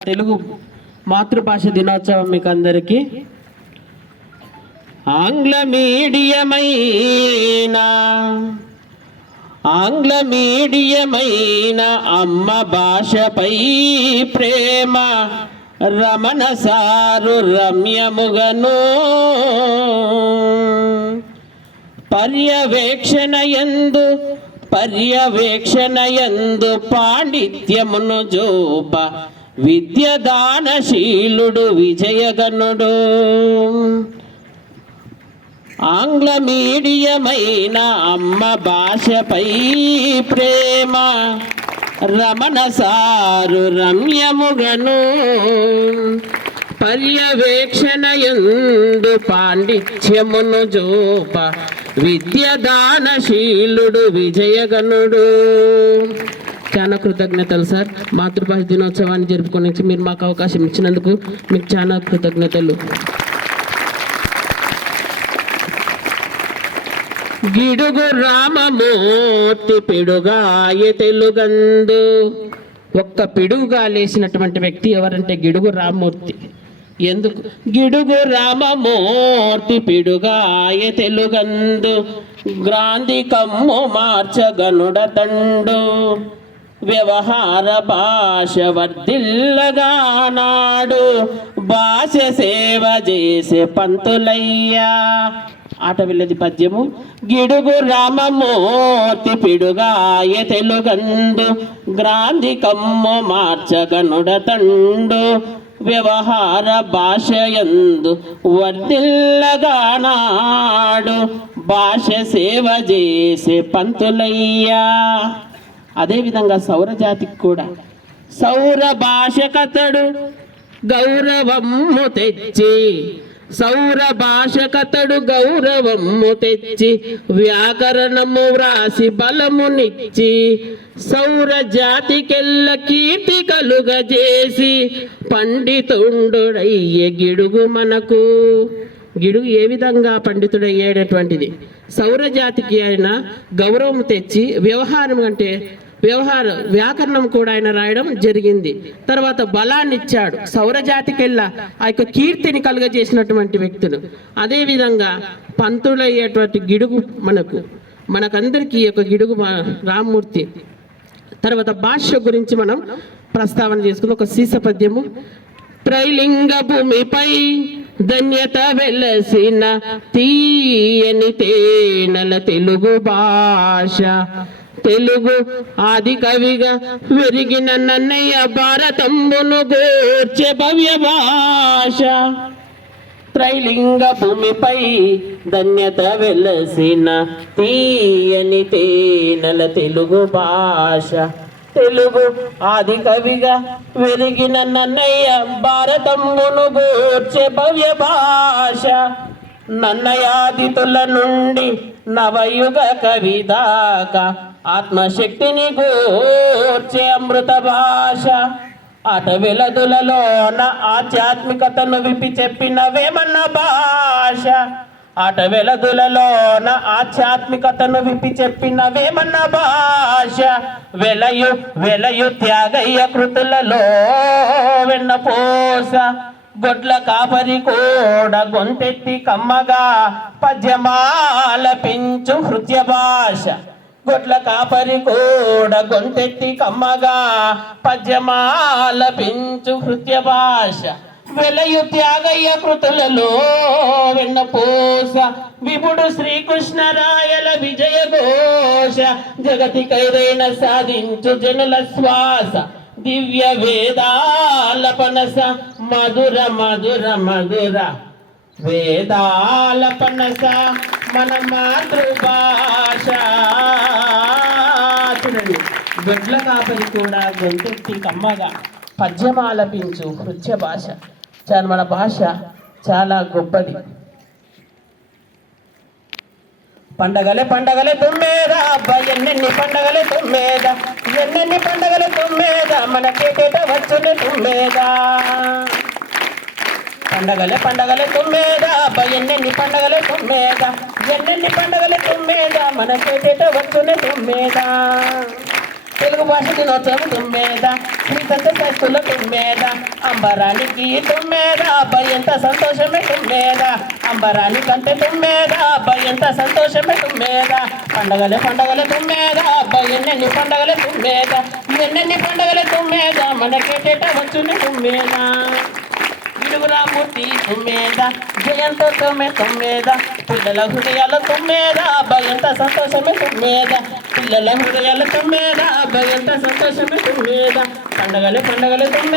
తెలుగు మాతృభాష దినోత్సవం మీకు అందరికీ. ఆంగ్ల మీడియమైన అమ్మ భాషపై ప్రేమ రమణ సారు రమ్యముగను పర్యవేక్షణయందు పాండిత్యమును జోప విద్యదానశీలుడు విజయగనుడు. ఆంగ్ల మీడియమైన అమ్మ భాషపై ప్రేమ రమణ సారు రమ్యముగను పర్యవేక్షణయందు పాండిత్యమును జోప విద్యదానశీలుడు విజయగనుడు. చాలా కృతజ్ఞతలు సార్. మాతృభాష దినోత్సవాన్ని జరుపుకొని మీరు మాకు అవకాశం ఇచ్చినందుకు మీకు చాలా కృతజ్ఞతలు. గిడుగు రామమూర్తి పిడుగాయ తెలుగందు. ఒక్క పిడుగుగా లేసినటువంటి వ్యక్తి ఎవరంటే గిడుగు రామమూర్తి. ఎందుకు? గిడుగు రామమూర్తి పిడుగాయ తెలుగందు గ్రాంధి కమ్ము మార్చగనుడతండు. వ్యవహార భాష వర్ధిల్లగానాడు భాష సేవ చేసే పంతులయ్యా. ఆట వెళ్ళది పద్యము. గిడుగు రామమూర్తి పిడుగాయ తెలుగందు గ్రాంధి కమ్ము మార్చగనుడతండు. వ్యవహార భాషయందు వర్ధిల్లగానాడు భాష సేవ చేసే పంతులయ్యా. అదేవిధంగా సౌరజాతికి కూడా సౌర భాషకతడు గౌరవము తెచ్చి వ్యాకరణము వ్రాసి బలమునిచ్చి సౌర జాతికెల్ల కీర్తి కలుగజేసి పండితుండుడయ్యే గిడుగు మనకు. గిడుగు ఏ విధంగా పండితుడయ్యేటటువంటిది? సౌరజాతికి ఆయన గౌరవం తెచ్చి వ్యాకరణం కూడా ఆయన రాయడం జరిగింది. తర్వాత బలాన్ని ఇచ్చాడు. సౌరజాతికెల్లా ఆ యొక్క కీర్తిని కలుగజేసినటువంటి వ్యక్తులు. అదేవిధంగా పంతులయ్యేటువంటి గిడుగు మనకందరికీ యొక్క గిడుగు రామమూర్తి. తర్వాత భాష గురించి మనం ప్రస్తావన చేసుకుని ఒక సీస పద్యము. త్రైలింగ భూమిపై ధన్యత వెలసిన తీయని తేనెల తెలుగు భాష. తెలుగు ఆది కవిగా వెరిగిన నన్నయ్య భారతంబును గూర్చె భవ్య భాష. త్రైలింగ భూమిపై ధన్యత వెలసిన తీయని తేనెల తెలుగు భాష. తెలుగు ఆది కవిగా వెరిగిన నన్నయ్య భారతంబును గూర్చె భవ్య భాష. నన్నయాదితుల నుండి నవయుగ కవి దాకా ఆత్మశక్తిని గూర్చే అమృత భాష. అట వెలదులలోన ఆధ్యాత్మికతను విప్పి చెప్పిన వేమన్న భాష. అట వెలదులలోన ఆధ్యాత్మికతను విప్పి చెప్పిన వేమన్న భాష. వెలయు త్యాగయ్య కృతులలో వెన్నపోస. గొడ్ల కాపరి కూడా గొంతెత్తి కమ్మగా పద్యమాలపించు హృదయ భాష. గొడ్ల కాపరి కూడా గొంతెత్తి కమ్మగా పద్యమాలపించు హృదయ భాష. వెలయు త్యాగయ్య కృతులలో వెన్నపోస. విపుడు శ్రీకృష్ణరాయల విజయ ఘోష. జగతి కైదైన సాధించు జనుల శ్వాస. దివ్య వేదాలపనస మధుర మధుర మధుర వేదాలపనస మన మాతృభాష. చూడండి, గొడ్ల కాపరి కూడా గొంతెత్తి కమ్మగా పద్యమాలపించు హృదయ భాష. మన భాష చాలా గొప్పది. పండగలే తుమ్మేదా ఎన్నెన్ని పండగలే తుమ్మేదా, ఎన్నెన్ని పండగలే తుమ్మేదా మనకేట వచ్చునే తుమ్మేదా. పండగలే తుమ్మేదా ఎన్నెన్ని పండగలే తుమ్మేదా, ఎన్నెన్ని పండగలే తుమ్మేదా మనకేట వచ్చునే తుమ్మేదా. తెలుగు భాష దినోత్సవం తుమ్మేదా, శ్రీ సత్యశక్తుల తుమ్మేద అంబరానికి తుమ్మేద అబ్బాయి ఎంత సంతోషమే తుమ్మేద అంబరానికి అంతే తుమ్మేద అబ్బాయి ఎంత సంతోషమే తుమ్మేద పండగలే పండగలే తుమ్మేద అబ్బాయి ఎన్నెన్ని పండగలే తుమ్మేద ఎన్నెన్ని పండగలే తుమ్మేద మనకేటేట వచ్చుని తుమ్మేద విడుగురామూర్తి తుమ్మేద జయంతో తుమ్మేద పిల్లల హృదయాల తుమ్మేద అబ్బాయి ఎంత సంతోషమే తుమ్మేద పిల్లల హృదయాల తుమ్మేద అబ్బాయి ఎంత సంతోషమే తుమ్మేద పండగలే పండగలే తుమ్మేద